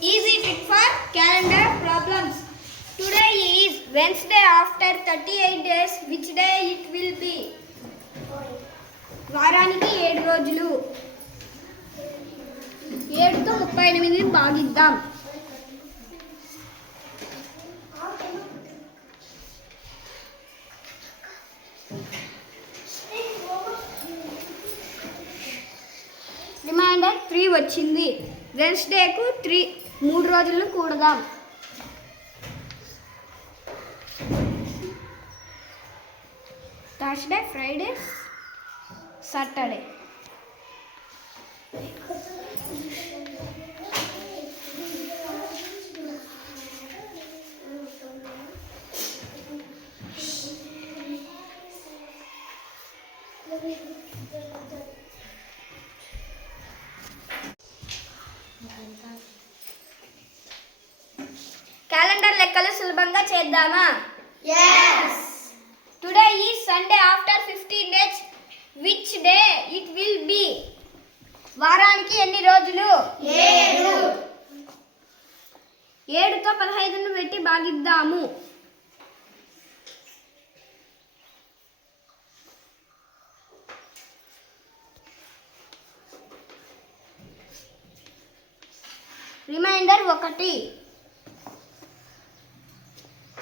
Easy trick for calendar problems. Today is Wednesday after 38 days. Which day it will be? వారానికి 7 రోజులు. 7తో 38ని భాగిద్దాం. రిమైండర్ 3 వచ్చింది. వెన్స్డేకు 3 రోజులను కూడదాం. Thursday, Friday, Saturday. క్యాలెండర్ లెక్కలు సులభంగా చేద్దామా? yes. Today is Sunday after 15 days. Which day it will be? వారానికి ఎన్ని రోజులు? 7. 7తో 15ను పెట్టి భాగిద్దాము. రిమైండర్ 1.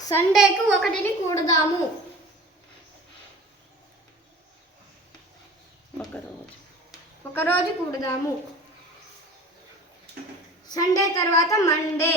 సండేకు 1ని కూడదాము. ఒక రోజు కూడదాము. సండే తర్వాత మండే.